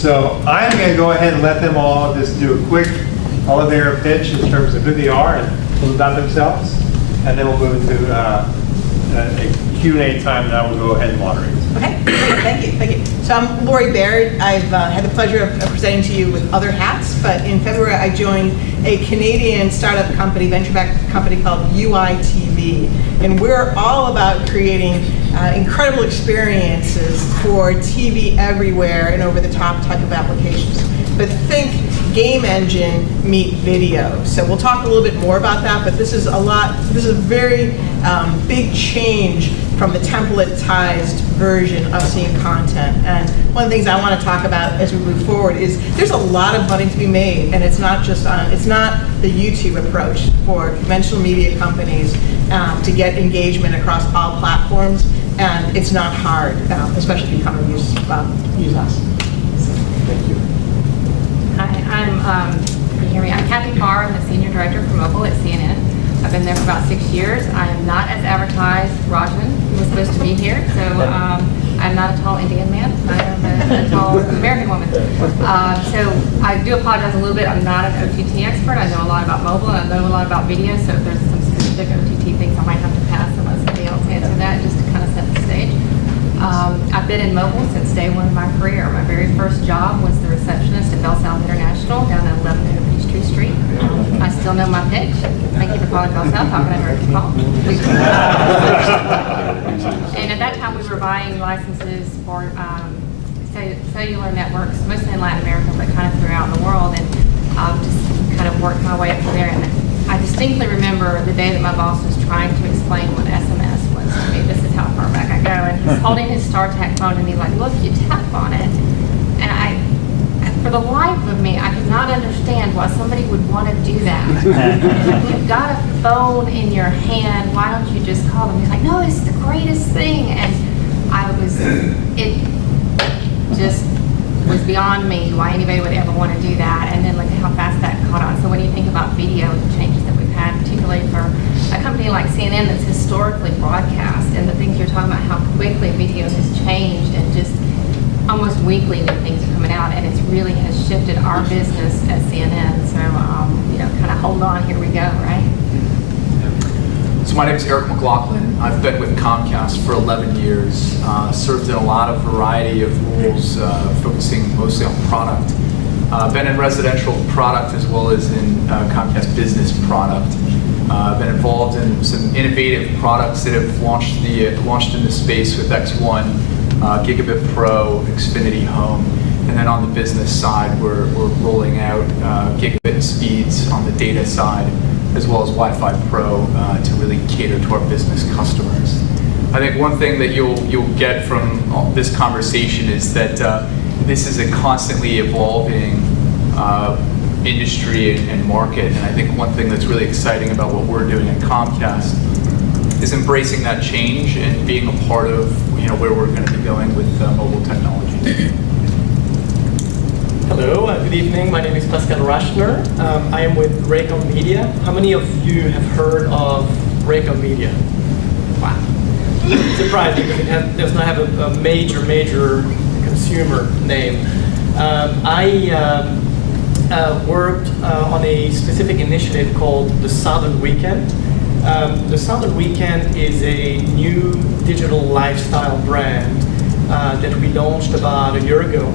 So I'm going to go ahead and let them all just do a quick elevator pitch in terms of who they are and a little about themselves, and then we'll move into a Q&A time, and I will go ahead and moderate. Okay, great, thank you. So I'm Laurie Baird. I've had the pleasure of presenting to you with other hats, but in February I joined a Canadian startup company, venture-backed company called UITV, and we're all about creating incredible experiences for TV everywhere and over-the-top type of applications. But think game engine meet video. So we'll talk a little bit more about that, but this is a very big change from the templatized version of seeing content. And one of the things I want to talk about as we move forward is there's a lot of money to be made, and it's not just it's not the YouTube approach for conventional media companies to get engagement across all platforms, and it's not hard, especially if you come and use us. Thank you. Hi, can you hear me? I'm Cathy Farr. I'm the Senior Director for Mobile at CNN. I've been there for about 6 years. I am not as advertised. Racheneur was supposed to be here, so I'm not a tall Indian man. I am a tall American woman. So I do apologize a little bit. I'm not an OTT expert. I know a lot about mobile, and I know a lot about video, so if there's some specific OTT things I might have to pass and let somebody else answer that, just to kind of set the stage. I've been in mobile since day one of my career. My very first job was the receptionist at Bell South International down at 1100 Peachtree Street. I still know my pitch. Thank you for calling Bell South. How can I direct your call? And at that time, we were buying licenses for cellular networks, mostly in Latin America, but kind of throughout the world, and just kind of worked my way up from there. And I distinctly remember the day that my boss was trying to explain what SMS was to me. This is how far back I go. And he's holding his StarTAC phone, and he's like, look, you tap on it. And for the life of me, I could not understand why somebody would want to do that. You've got a phone in your hand, why don't you just call them? He's like, no, it's the greatest thing. And it just was beyond me why anybody would ever want to do that. And then look at how fast that caught on. So when you think about video and the changes that we've had, particularly for a company like CNN that's historically broadcast, and the things you're talking about, how quickly video has changed, and just almost weekly new things are coming out, and it really has shifted our business at CNN. So, kind of hold on, here we go, right? So my name is McLoughlin. I've been with Comcast for 11 years, served in a lot of variety of roles, focusing mostly on product. Been in residential product as well as in Comcast business product. Been involved in some innovative products that have launched in the space with X1, Gigabit Pro, Xfinity Home, and then on the business side, we're rolling out gigabit speeds on the data side, as well as Wi-Fi Pro to really cater to our business customers. I think one thing that you'll get from this conversation is that this is a constantly evolving industry and market, and I think one thing that's really exciting about what we're doing at Comcast is embracing that change and being a part of where we're going to be going with mobile technology. Hello, good evening. My name is Pascal Racheneur. I am with Raycom Media. How many of you have heard of Raycom Media? Wow. Surprising because it does not have a major consumer name. I worked on a specific initiative called the Southern Weekend. The Southern Weekend is a new digital lifestyle brand that we launched about a year ago.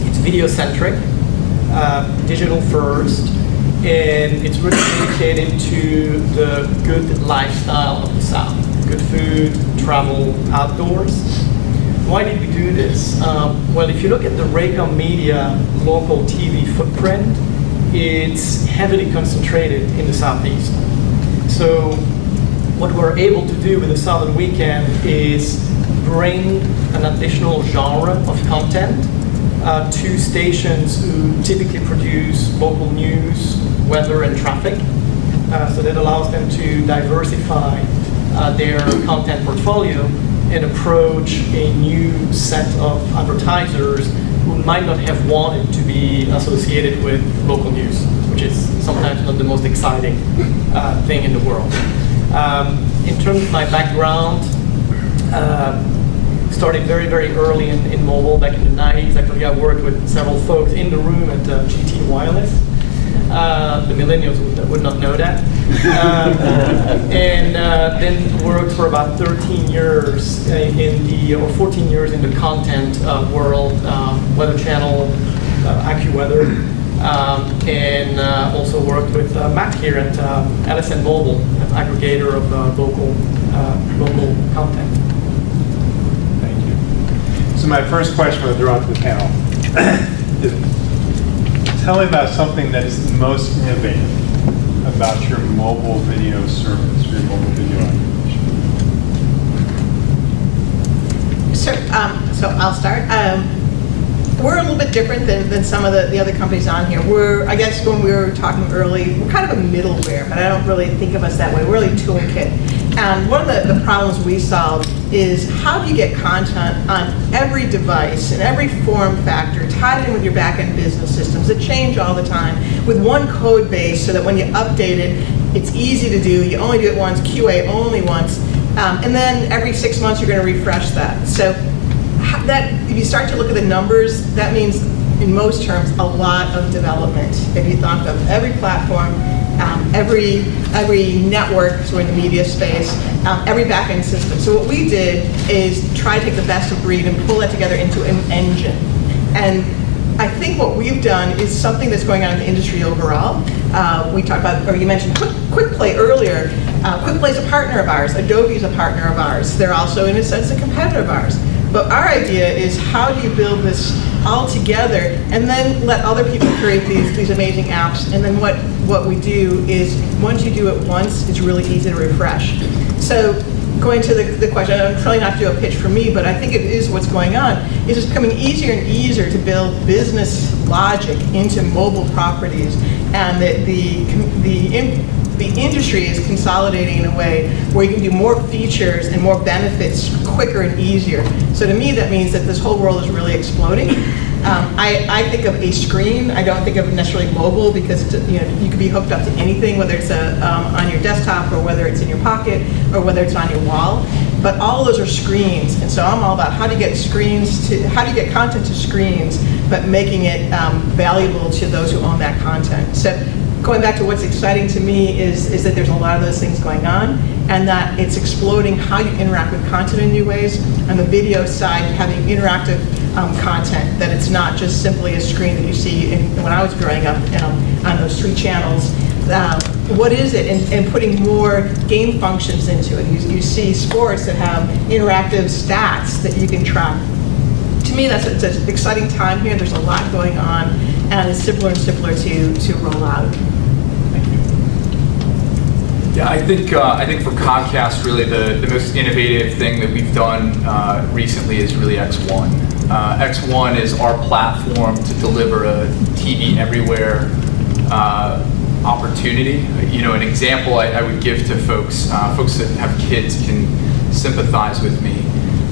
It's video-centric, digital first, and it's really dedicated to the good lifestyle of the South. Good food, travel, outdoors. Why did we do this? Well, if you look at the Raycom Media local TV footprint, it's heavily concentrated in the Southeast. So what we're able to do with the Southern Weekend is bring an additional genre of content to stations who typically produce local news, weather, and traffic. So that allows them to diversify their content portfolio and approach a new set of advertisers who might not have wanted to be associated with local news, which is sometimes not the most exciting thing in the world. In terms of my background, started very, very early in mobile, back in the 90s. Actually, I worked with several folks in the room at GT Wireless. The millennials would not know that. And then worked for about 13 years or 14 years in the content world, Weather Channel, AccuWeather, and also worked with Matt here at LSN Mobile, an aggregator of local content. Thank you. So my first question I'm going to throw out to the panel is tell me about something that is most innovative about your mobile video service, your mobile video application. So I'll start. We're a little bit different than some of the other companies on here. I guess when we were talking early, we're kind of a middleware, but I don't really think of us that way. We're really toolkit. And one of the problems we solve is how do you get content on every device and every form factor tied in with your back-end business systems that change all the time with one code base so that when you update it, it's easy to do. You only do it once, QA only once, and then every 6 months you're going to refresh that. So that if you start to look at the numbers, that means in most terms a lot of development. If you thought of every platform, every network, so in the media space, every back-end system. So what we did is try to take the best of breed and pull that together into an engine. And I think what we've done is something that's going on in the industry overall. We talked about, or you mentioned QuickPlay earlier. QuickPlay is a partner of ours. Adobe is a partner of ours. They're also, in a sense, a competitor of ours. But our idea is how do you build this all together and then let other people create these amazing apps. And then what we do is once you do it once, it's really easy to refresh. So going to the question, I'm trying not to do a pitch for me, but I think it is what's going on, is it's becoming easier and easier to build business logic into mobile properties. And the industry is consolidating in a way where you can do more features and more benefits quicker and easier. So to me, that means that this whole world is really exploding. I think of a screen. I don't think of necessarily mobile because you could be hooked up to anything, whether it's on your desktop or whether it's in your pocket or whether it's on your wall. But all of those are screens, and so I'm all about how do you get content to screens, but making it valuable to those who own that content. So going back to what's exciting to me is that there's a lot of those things going on, and that it's exploding how you interact with content in new ways. On the video side, having interactive content, that it's not just simply a screen that you see when I was growing up on those 3 channels. What is it? And putting more game functions into it. You see sports that have interactive stats that you can track. To me, it's an exciting time here. There's a lot going on, and it's simpler and simpler to roll out. Thank you. Yeah, I think for Comcast, really the most innovative thing that we've done recently is really X1. X1 is our platform to deliver a TV everywhere opportunity. An example I would give to folks that have kids can sympathize with me.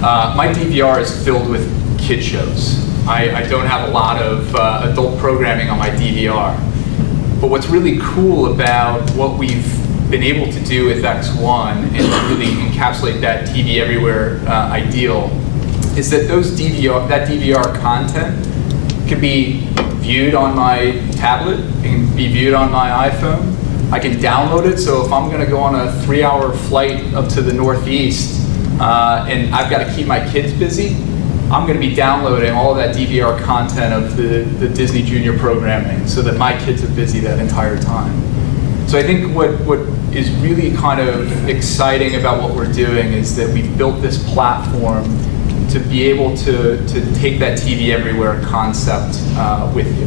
My DVR is filled with kid shows. I don't have a lot of adult programming on my DVR. But what's really cool about what we've been able to do with X1 and really encapsulate that TV everywhere ideal is that that DVR content can be viewed on my tablet, it can be viewed on my iPhone. I can download it, so if I'm going to go on a 3-hour flight up to the Northeast and I've got to keep my kids busy, I'm going to be downloading all of that DVR content of the Disney Junior programming so that my kids are busy that entire time. So I think what is really kind of exciting about what we're doing is that we've built this platform to be able to take that TV everywhere concept with you.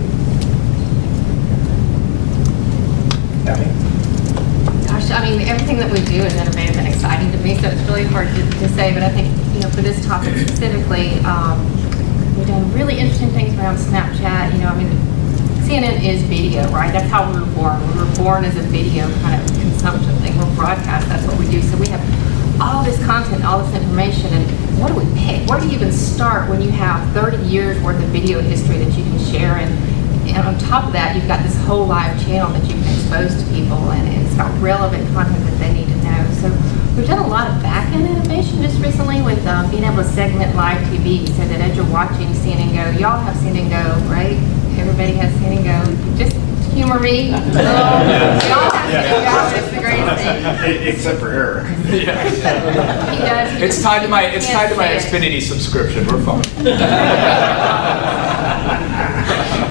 Gosh, I mean, everything that we do is innovative and exciting to me, so it's really hard to say, but I think, for this topic specifically, we've done really interesting things around Snapchat. CNN is video, right? That's how we were born. We were born as a video kind of consumption thing. We're broadcast, that's what we do. So we have all this content, all this information, and what do we pick? Where do you even start when you have 30 years worth of video history that you can share? And on top of that, you've got this whole live channel that you can expose to people, and it's got relevant content that they need to know. So We've done a lot of back-end innovation just recently with being able to segment live TV so that as you're watching CNN Go, y'all have CNN Go, right? Everybody has CNN Go. Just humor me. Y'all have CNN Go. It's the greatest thing. Except for her. He does. It's tied to my Xfinity subscription. We're fine.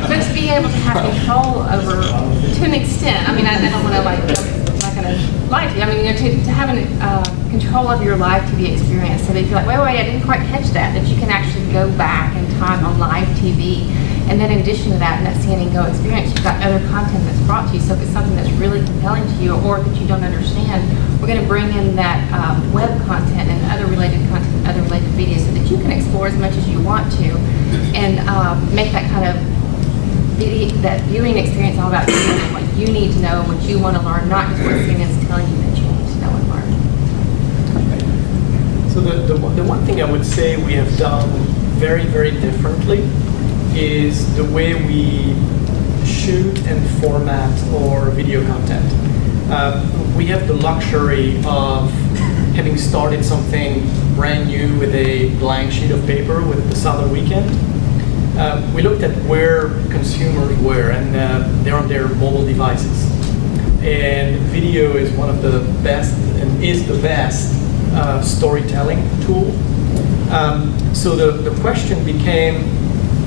But to be able to have control over, to an extent, I mean, I don't want to like, I'm not going to lie to you. I mean, you know, to have control of your live TV experience, so that if you're like, wait, I didn't quite catch that you can actually go back in time on live TV. And then in addition to that, in that CNN Go experience, you've got other content that's brought to you. So if it's something that's really compelling to you or that you don't understand, we're going to bring in that web content and other related content, other related videos, so that you can explore as much as you want to and make that kind of that viewing experience all about you and what you need to know, what you want to learn, not just what CNN's telling you that you need to know and learn. So the one thing I would say we have done very, very differently is the way we shoot and format our video content. We have the luxury of having started something brand new with a blank sheet of paper with the summer weekend. We looked at where consumers were, and they're on their mobile devices. And video is one of the best, and is the best storytelling tool. So the question became,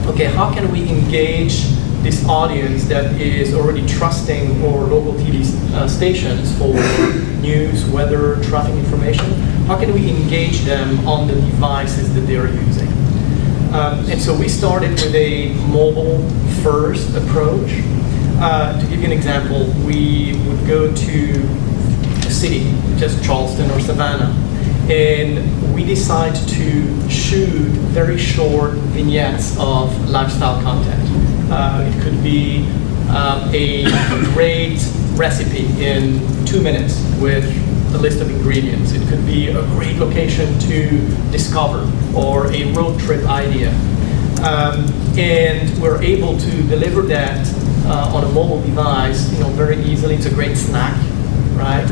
okay, how can we engage this audience that is already trusting our local TV stations for news, weather, traffic information? How can we engage them on the devices that they're using? And so we started with a mobile-first approach. To give you an example, we would go to a city, just Charleston or Savannah, and we decide to shoot very short vignettes of lifestyle content. It could be a great recipe in 2 minutes with a list of ingredients. It could be a great location to discover or a road trip idea. And we're able to deliver that on a mobile device, very easily. It's a great snack, right?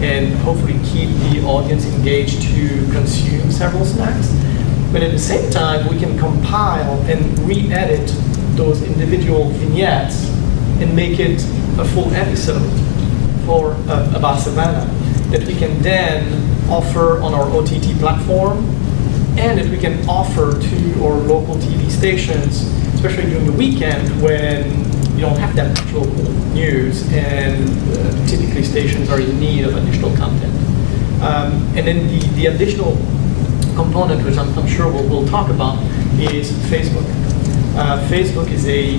And hopefully keep the audience engaged to consume several snacks. But at the same time, we can compile and re-edit those individual vignettes and make it a full episode for about Savannah that we can then offer on our OTT platform, and that we can offer to our local TV stations, especially during the weekend when you don't have that much local news and typically stations are in need of additional content. And then the additional component, which I'm sure we'll talk about, is Facebook. Facebook is a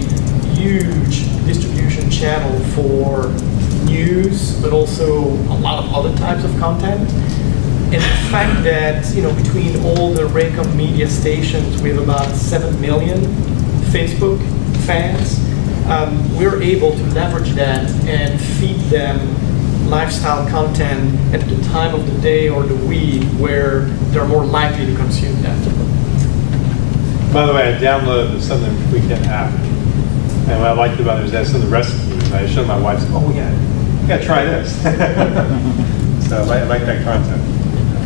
huge distribution channel for news, but also a lot of other types of content. And the fact that, between all the Raycom media stations, we have about 7 million Facebook fans, we're able to leverage that and feed them lifestyle content at the time of the day or the week where they're more likely to consume that. By the way, I downloaded the Southern Weekend app, and what I liked about it is that some of the recipes, I showed my wife, oh yeah, you gotta try this. So I like that content.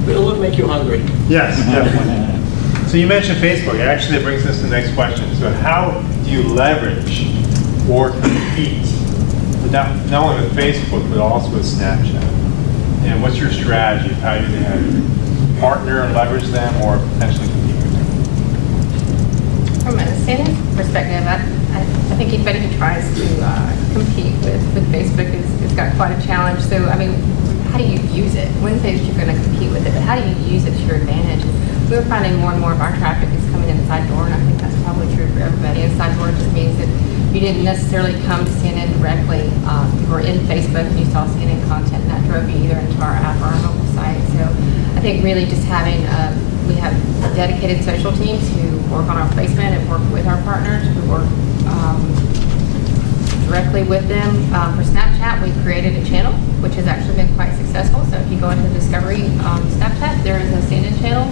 But it'll make you hungry. Yes, definitely. So you mentioned Facebook. Actually, that brings us to the next question. So how do you leverage or compete, not only with Facebook, but also with Snapchat? And what's your strategy? How do you partner and leverage them or potentially compete with them? From a CNN perspective, I think anybody who tries to compete with Facebook has got quite a challenge. So, I mean, how do you use it? One thing that you're going to compete with it, but how do you use it to your advantage? We're finding more and more of our traffic is coming inside door, and I think that's probably true for everybody. Inside door just means that you didn't necessarily come to CNN directly. You were in Facebook and you saw CNN content, and that drove you either into our app or our mobile site. So I think really just having, we have dedicated social teams who work on our placement and work with our partners. We work directly with them. For Snapchat, we've created a channel, which has actually been quite successful. So if you go into Discovery Snapchat, there is a CNN channel.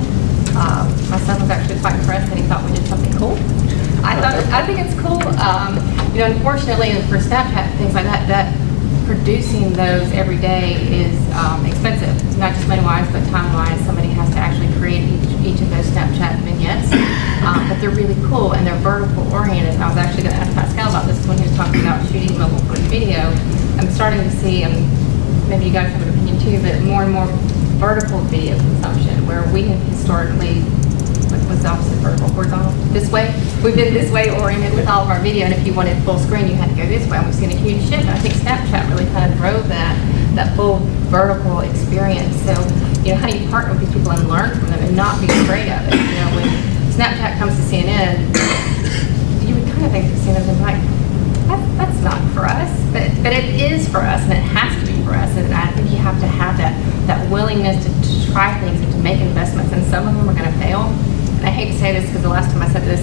My son was actually quite impressed that he thought we did something cool. I think it's cool. Unfortunately, for Snapchat, things like that producing those every day is expensive, not just money-wise, but time-wise. Somebody has to actually create each of those Snapchat vignettes, but they're really cool and they're vertical-oriented. I was actually going to ask Pascal about this when he was talking about shooting mobile-first video. I'm starting to see, maybe you guys have an opinion too, but more and more vertical video consumption, where we have historically, what's the opposite of vertical, horizontal, this way. We've been this way oriented with all of our video, and if you wanted full screen, you had to go this way. And we've seen a huge shift. And I think Snapchat really kind of drove that full vertical experience. So, how do you partner with these people and learn from them and not be afraid of it? When Snapchat comes to CNN, you would kind of think that CNN would be like, that's not for us, but it is for us, and it has to be for us. And I think you have to have that willingness to try things and to make investments, and some of them are going to fail. And I hate to say this because the last time I said this,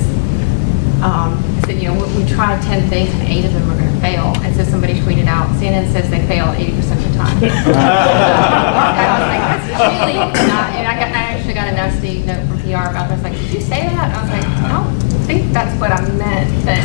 I said, we tried 10 things and 8 of them are going to fail. And so somebody tweeted out, CNN says they fail 80% of the time. And I was like, that's really not, and I actually got a nasty note from PR about that. I was like, did you say that? And I was like, I don't think that's what I meant. But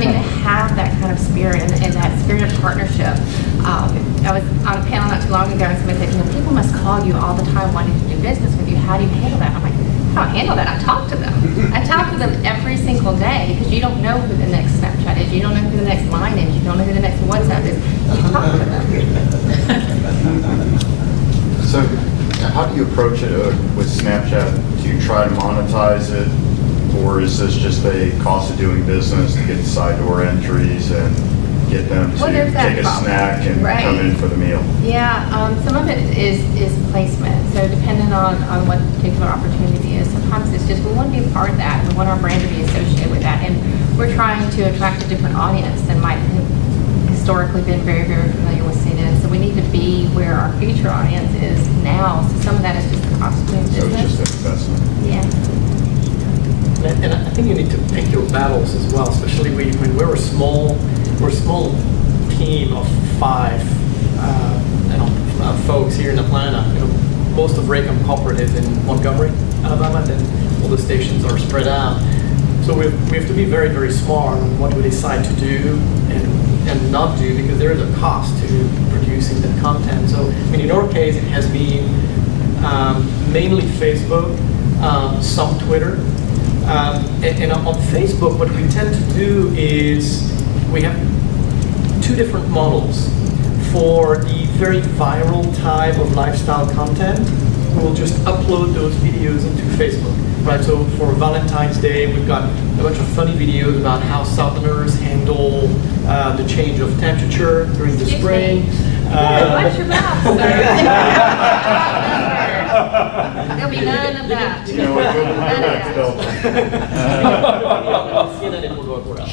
to have that kind of spirit and that spirit of partnership. I was on a panel not too long ago, and somebody said, people must call you all the time wanting to do business with you. How do you handle that? I'm like, I don't handle that. I talk to them. I talk to them every single day, because you don't know who the next Snapchat is. You don't know who the next line is. You don't know who the next WhatsApp is. You talk to them. So how do you approach it with Snapchat? Do you try to monetize it, or is this just a cost of doing business to get the side door entries and get them to take a snack and come in for the meal? Yeah, some of it is placement. So depending on what the particular opportunity is, sometimes it's just we want to be a part of that. We want our brand to be associated with that. And we're trying to attract a different audience than might have historically been very, very familiar with CNN. So we need to be where our future audience is now. So some of that is just the cost of doing business. So it's just an investment. Yeah. And I think you need to pick your battles as well, especially when we're a small team of 5 folks here in Atlanta. Most of Raycom corporate is in Montgomery, Alabama, and then all the stations are spread out. So we have to be very, very smart on what we decide to do and not do, because there is a cost to producing that content. So in our case, it has been mainly Facebook, some Twitter. And on Facebook, what we tend to do is we have 2 different models. For the very viral type of lifestyle content, we'll just upload those videos into Facebook. Right, so for Valentine's Day, we've got a bunch of funny videos about how Southerners handle the change of temperature during the spring. Watch your mouth, sir. There'll be none of that. You know what? Go back, Bill. CNN, it will go everywhere else.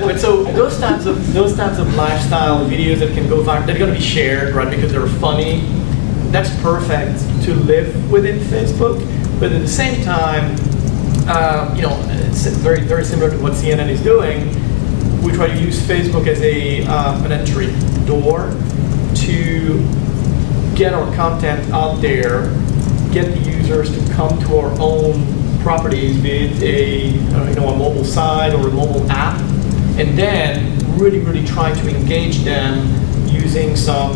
But so those types of lifestyle videos that can go viral, they're going to be shared, right? Because they're funny. That's perfect to live within Facebook. But at the same time, it's very, very similar to what CNN is doing. We try to use Facebook as an entry door to get our content out there, get the users to come to our own properties, be it a mobile site or a mobile app, and then really, really try to engage them using some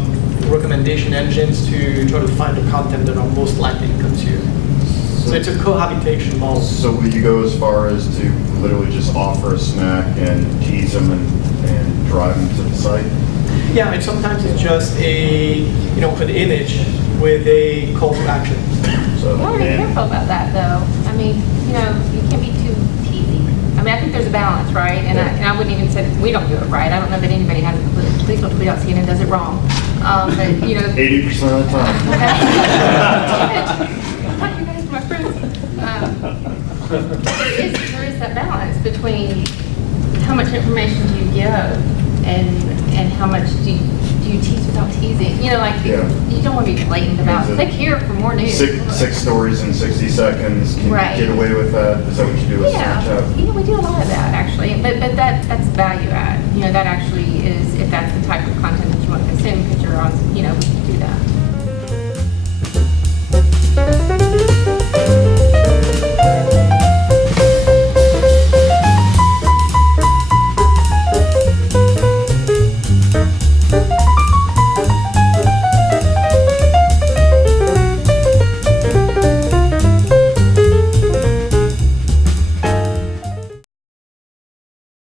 recommendation engines to try to find the content that are most likely to consume. So it's a cohabitation model. So will you go as far as to literally just offer a snack and tease them and drive them to the site? Yeah, and sometimes it's just an image with a call to action. So, You want to be careful about that, though. You can't be too teasy. I think there's a balance, right? And I wouldn't even say we don't do it right. I don't know that anybody has a clue. Please don't tweet out CNN does it wrong. But 80% of the time. You guys are my friends. There is that balance between how much information do you give and how much do you tease without teasing. You don't want to be blatant about click here for more news. Six stories in 60 seconds. Can you get away with that? Is that what you do with Snapchat? We do a lot of that actually, but that's value add. That actually is, if that's the type of content that you want to consume, because you're on